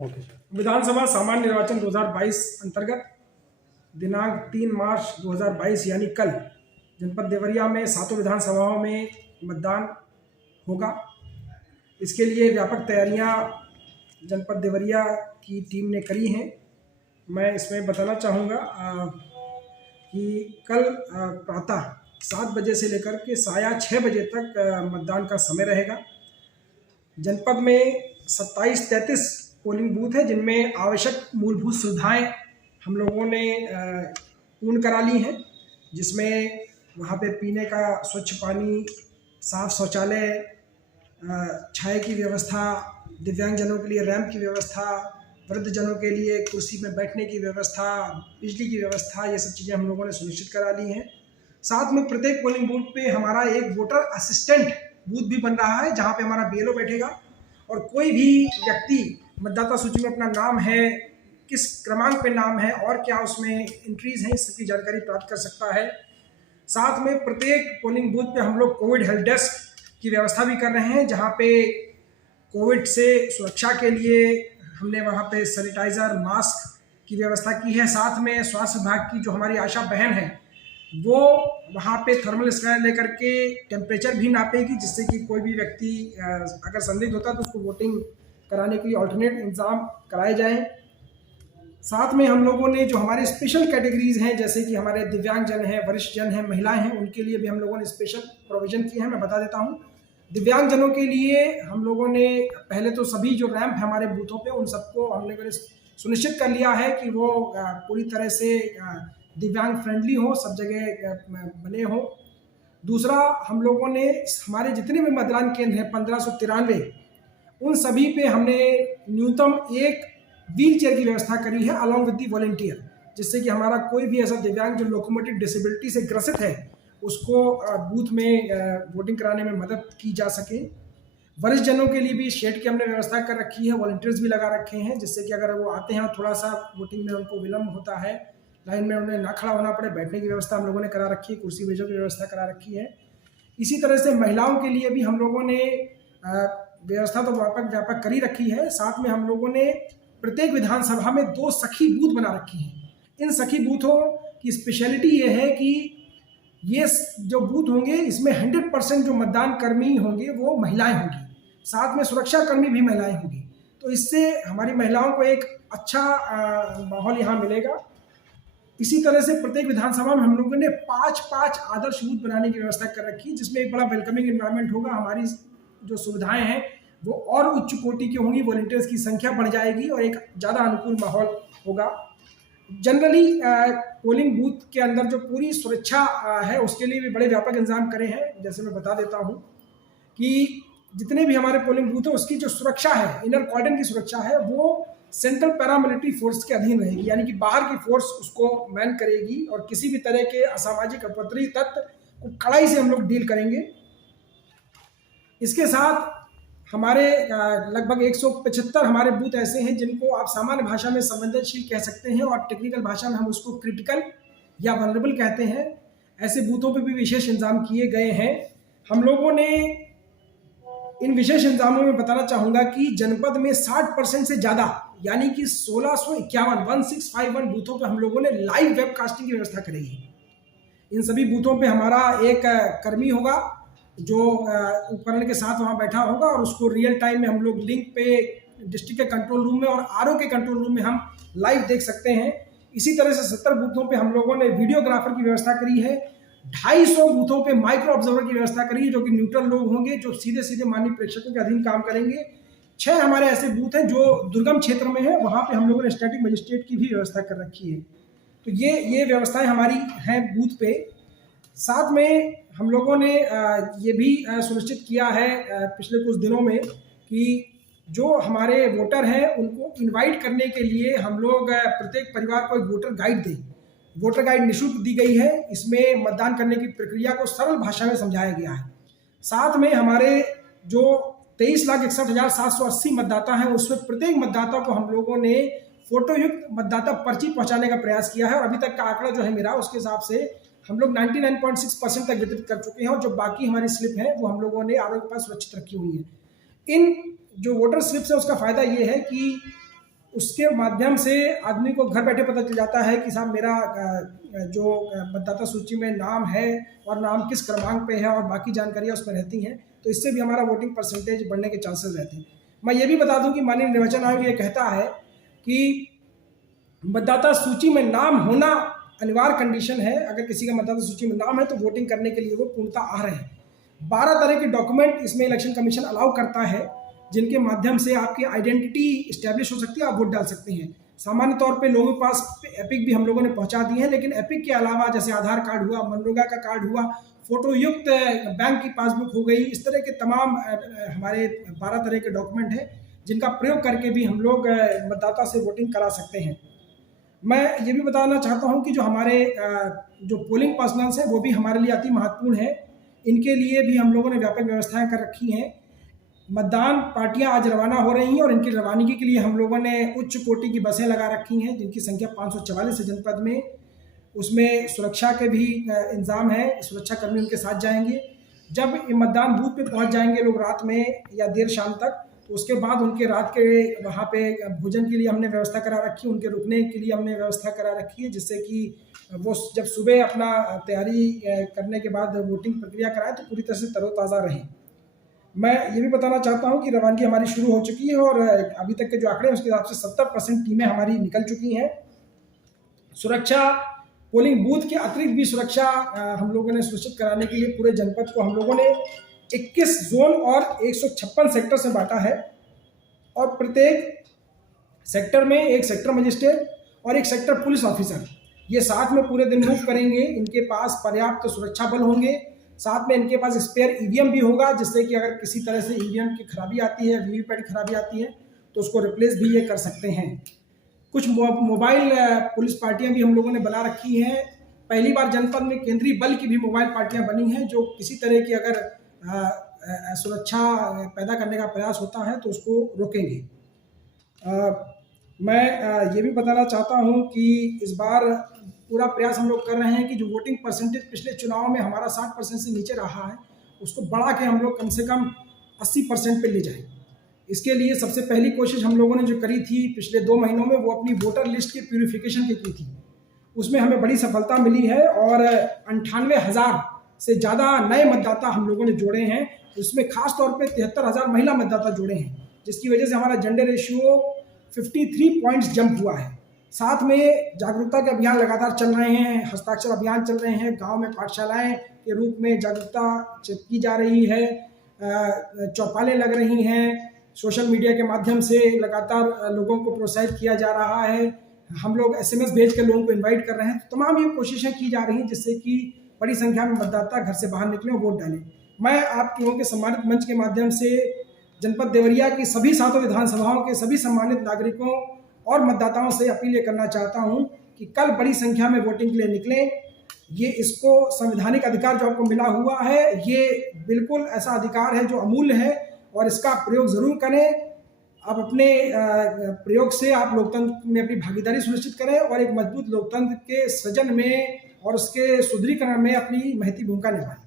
Okay sir. विधानसभा सामान्य निर्वाचन 2022 अंतर्गत दिनांक 3 मार्च 2022 यानी कल जनपद देवरिया में 7 विधानसभाओं में मतदान होगा। इसके लिए व्यापक तैयारियां जनपद देवरिया की टीम ने करी हैं। मैं इसमें बताना चाहूँगा कि कल प्रातः 7 बजे से लेकर के साया 6 बजे तक मतदान का समय रहेगा। जनपद में 27-33 पोलिंग बूथ है, जिनमें आवश्यक मूलभूत सुविधाएं हम लोगों ने पूर्ण करा ली हैं, जिसमें वहाँ पे पीने का स्वच्छ पानी, साफ शौचालय, छाया की व्यवस्था, दिव्यांगजनों के लिए रैंप की व्यवस्था, वृद्धजनों के लिए कुर्सी में बैठने की व्यवस्था, बिजली की व्यवस्था, ये सब चीज़ें हम लोगों ने सुनिश्चित करा ली हैं। साथ में प्रत्येक पोलिंग बूथ पे हमारा एक वोटर असिस्टेंट बूथ भी बन रहा है, जहाँ पे हमारा बीएलओ बैठेगा और कोई भी व्यक्ति मतदाता सूची में अपना नाम है, किस क्रमांक पे नाम है और क्या उसमें एंट्रीज हैं, इस सबकी जानकारी प्राप्त कर सकता है। साथ में प्रत्येक पोलिंग बूथ पे हम लोग कोविड हेल्प डेस्क की व्यवस्था भी कर रहे हैं, जहाँ पे कोविड से सुरक्षा के लिए हमने वहाँ पे सैनिटाइज़र, मास्क की व्यवस्था की है। साथ में स्वास्थ्य विभाग की जो हमारी आशा बहन है, वो वहाँ पे थर्मल स्कैनर लेकर के टेम्परेचर भी नापेगी, जिससे कि कोई भी व्यक्ति अगर संदिग्ध होता है तो उसको वोटिंग कराने के लिए ऑल्टरनेट इंतजाम कराए जाएं। साथ में हम लोगों ने जो हमारे स्पेशल कैटेगरीज हैं, जैसे कि हमारे दिव्यांगजन हैं, वरिष्ठ जन हैं, महिलाएं हैं, उनके लिए भी हम लोगों ने स्पेशल प्रोविजन किए हैं। मैं बता देता हूँ, दिव्यांगजनों के लिए हम लोगों ने पहले तो सभी जो रैंप है हमारे बूथों पे, उन सबको हमने सुनिश्चित कर लिया है कि वो पूरी तरह से दिव्यांग फ्रेंडली हो, सब जगह बने हो। दूसरा, हम लोगों ने हमारे जितने भी मतदान केंद्र हैं 1593, उन सभी पे हमने न्यूनतम एक व्हील चेयर की व्यवस्था करी है अलॉन्ग विद दी वॉलंटियर, जिससे कि हमारा कोई भी ऐसा दिव्यांग जो लोकोमोटिव डिसेबिलिटी से ग्रसित है उसको बूथ में वोटिंग कराने में मदद की जा सके। वरिष्ठ जनों के लिए भी शेड की हमने व्यवस्था कर रखी है, वॉलंटियर्स भी लगा रखे हैं, जिससे कि अगर वो आते हैं और थोड़ा सा वोटिंग में उनको विलम्ब होता है, लाइन में उन्हें ना खड़ा होना पड़े, बैठने की व्यवस्था हम लोगों ने करा रखी है, कुर्सी मेजों की व्यवस्था करा रखी है। इसी तरह से महिलाओं के लिए भी हम लोगों ने व्यवस्था तो व्यापक करी रखी है। साथ में हम लोगों ने प्रत्येक विधानसभा में 2 सखी बूथ बना रखी हैं। इन सखी बूथों की स्पेशलिटी ये है कि ये जो बूथ होंगे, इसमें 100% जो मतदान कर्मी होंगे वो महिलाएं होंगी, साथ में सुरक्षा कर्मी भी महिलाएं होंगी। तो इससे हमारी महिलाओं को एक अच्छा माहौल यहाँ मिलेगा। इसी तरह से प्रत्येक विधानसभा में हम लोगों ने 5-5 आदर्श बूथ बनाने की व्यवस्था कर रखी है, जिसमें एक बड़ा वेलकमिंग एनवायरनमेंट होगा। हमारी जो सुविधाएं हैं वो और उच्च कोटि की होंगी, वॉलंटियर्स की संख्या बढ़ जाएगी और एक ज़्यादा अनुकूल माहौल होगा। जनरली पोलिंग बूथ के अंदर जो पूरी सुरक्षा है, उसके लिए भी बड़े व्यापक इंतजाम करे हैं। जैसे मैं बता देता हूँ कि जितने भी हमारे पोलिंग बूथ है, उसकी जो सुरक्षा है, इनर कॉर्डन की सुरक्षा है, वो सेंट्रल पैरामिलिट्री फोर्स के अधीन रहेगी, यानी कि बाहर की फोर्स उसको मैन करेगी और किसी भी तरह के असामाजिक अपराधी तत्व को कड़ाई से हम लोग डील करेंगे। इसके साथ हमारे लगभग 175 हमारे बूथ ऐसे हैं जिनको आप सामान्य भाषा में संवेदनशील कह सकते हैं और टेक्निकल भाषा में हम उसको क्रिटिकल या वनरेबल कहते हैं। ऐसे बूथों पे भी विशेष इंतजाम किए गए हैं। हम लोगों ने इन विशेष इंतजामों में बताना चाहूँगा कि जनपद में 60% से ज़्यादा, यानी कि 1651 बूथों पे हम लोगों ने लाइव वेबकास्टिंग की व्यवस्था करी है। इन सभी बूथों पे हमारा एक कर्मी होगा जो उपकरण के साथ वहाँ बैठा होगा और उसको रियल टाइम में हम लोग लिंक पे डिस्ट्रिक्ट के कंट्रोल रूम में और आरओ के कंट्रोल रूम में हम लाइव देख सकते हैं। इसी तरह से 70 बूथों पे हम लोगों ने वीडियोग्राफर की व्यवस्था करी है। 250 बूथों पे माइक्रो ऑब्जर्वर की व्यवस्था करी है, जो कि न्यूट्रल लोग होंगे, जो सीधे सीधे माननीय प्रेक्षकों के अधीन काम करेंगे। 6 हमारे ऐसे बूथ हैं जो दुर्गम क्षेत्र में है, वहाँ पे हम लोगों ने स्टैटिक मजिस्ट्रेट की भी व्यवस्था कर रखी है। तो ये व्यवस्थाएं हमारी हैं बूथ पे। साथ में हम लोगों ने ये भी सुनिश्चित किया है पिछले कुछ दिनों में कि जो हमारे वोटर हैं उनको इनवाइट करने के लिए हम लोग प्रत्येक परिवार को एक वोटर गाइड दें। वोटर गाइड निःशुल्क दी गई है। इसमें मतदान करने की प्रक्रिया को सरल भाषा में समझाया गया है। साथ में हमारे जो 23,61,780 मतदाता हैं, उसमें प्रत्येक मतदाता को हम लोगों ने फोटोयुक्त मतदाता पर्ची पहुंचाने का प्रयास किया है और अभी तक का आंकड़ा जो है मेरा, उसके हिसाब से हम लोग 99.6% तक वितरित कर चुके हैं और जो बाकी हमारी स्लिप है वो हम लोगों ने आरओ के पास सुरक्षित रखी हुई है। इन जो वोटर स्लिप्स है उसका फायदा ये है कि उसके माध्यम से आदमी को घर बैठे पता चल जाता है कि साहब मेरा जो मतदाता सूची में नाम है और नाम किस क्रमांक पे है और बाकी जानकारियाँ उसमें रहती हैं, तो इससे भी हमारा वोटिंग परसेंटेज बढ़ने के चांसेस रहते हैं। मैं ये भी बता दूं कि माननीय निर्वाचन आयोग ये कहता है कि मतदाता सूची में नाम होना अनिवार्य कंडीशन है। अगर किसी का मतदाता सूची में नाम है तो वोटिंग करने के लिए वो पूर्णतः अर्ह है। 12 तरह के डॉक्यूमेंट इसमें इलेक्शन कमीशन अलाउ करता है, जिनके माध्यम से आपकी आइडेंटिटी इस्टेब्लिश हो सकती है, आप वोट डाल सकते हैं। सामान्य तौर पे लोगों के पास एपिक भी हम लोगों ने पहुंचा दी है, लेकिन एपिक के अलावा जैसे आधार कार्ड हुआ, मनरेगा का कार्ड हुआ, फोटो युक्त बैंक की पासबुक हो गई, इस तरह के तमाम हमारे 12 तरह के डॉक्यूमेंट हैं जिनका प्रयोग करके भी हम लोग मतदाता से वोटिंग करा सकते हैं। मैं ये भी बताना चाहता हूँ कि जो हमारे जो पोलिंग पर्सनल्स हैं वो भी हमारे लिए अति महत्वपूर्ण है। इनके लिए भी हम लोगों ने व्यापक व्यवस्थाएं कर रखी हैं। मतदान पार्टियां आज रवाना हो रही हैं और इनकी रवानगी के लिए हम लोगों ने उच्च कोटि की बसें लगा रखी हैं, जिनकी संख्या 544 है जनपद में। उसमें सुरक्षा के भी इंतजाम है, सुरक्षा कर्मी उनके साथ जाएंगे। जब मतदान बूथ पे पहुंच जाएंगे लोग रात में या देर शाम तक, तो उसके बाद उनके रात के वहाँ पे भोजन के लिए हमने व्यवस्था करा रखी है, उनके रुकने के लिए हमने व्यवस्था करा रखी है, जिससे कि वो जब सुबह अपना तैयारी करने के बाद वोटिंग प्रक्रिया कराए तो पूरी तरह से तरोताज़ा रहें। मैं ये भी बताना चाहता हूँ कि रवानगी हमारी शुरू हो चुकी है और अभी तक के जो आंकड़े हैं उसके हिसाब से 70% टीमें हमारी निकल चुकी हैं। सुरक्षा, पोलिंग बूथ के अतिरिक्त भी सुरक्षा हम लोगों ने सुनिश्चित कराने के लिए पूरे जनपद को हम लोगों ने 21 जोन और 156 सेक्टर से बांटा है और प्रत्येक सेक्टर में एक सेक्टर मजिस्ट्रेट और एक सेक्टर पुलिस ऑफिसर ये साथ में पूरे दिन मूव करेंगे। इनके पास पर्याप्त सुरक्षा बल होंगे, साथ में इनके पास स्पेयर ईवीएम भी होगा, जिससे कि अगर किसी तरह से ईवीएम की खराबी आती है, वीवीपैट की खराबी आती है, तो उसको रिप्लेस भी ये कर सकते हैं। कुछ मोबाइल पुलिस पार्टियां भी हम लोगों ने बना रखी हैं। पहली बार जनपद में केंद्रीय बल की भी मोबाइल पार्टियां बनी हैं, जो किसी तरह की अगर सुरक्षा पैदा करने का प्रयास होता है तो उसको रोकेंगे। मैं ये भी बताना चाहता हूं कि इस बार पूरा प्रयास हम लोग कर रहे हैं कि जो वोटिंग परसेंटेज पिछले चुनाव में हमारा 60% से नीचे रहा है, उसको बढ़ा के हम लोग कम से कम 80% पे ले जाएं। इसके लिए सबसे पहली कोशिश हम लोगों ने जो करी थी पिछले 2 महीनों में, वो अपनी वोटर लिस्ट की प्यूरिफिकेशन की थी। उसमें हमें बड़ी सफलता मिली है और 98,000 से ज़्यादा नए मतदाता हम लोगों ने जोड़े हैं। उसमें खास तौर पे 73,000 महिला मतदाता जोड़े हैं, जिसकी वजह से हमारा जेंडर रेशियो 53 पॉइंट्स जंप हुआ है। साथ में जागरूकता के अभियान लगातार चल रहे हैं, हस्ताक्षर अभियान चल रहे हैं, गांव में पाठशालाएं के रूप में जागरूकता की जा रही है, चौपालें लग रही हैं, सोशल मीडिया के माध्यम से लगातार लोगों को प्रोत्साहित किया जा रहा है, हम लोग SMS भेज कर लोगों को इन्वाइट कर रहे हैं। तो तमाम ये कोशिशें की जा रही हैं जिससे कि बड़ी संख्या में मतदाता घर से बाहर निकले और वोट डालें। मैं आप लोगों के सम्मानित मंच के माध्यम से जनपद देवरिया की सभी 7 विधानसभाओं के सभी सम्मानित नागरिकों और मतदाताओं से अपील करना चाहता हूं कि कल बड़ी संख्या में वोटिंग के लिए निकलें। ये इसको संवैधानिक अधिकार जो आपको मिला हुआ है, ये बिल्कुल ऐसा अधिकार है जो अमूल्य है और इसका प्रयोग ज़रूर करें। आप अपने प्रयोग से आप लोकतंत्र में अपनी भागीदारी सुनिश्चित करें और एक मजबूत लोकतंत्र के सृजन में और उसके सुदृढ़ीकरण में अपनी महती भूमिका निभाएं।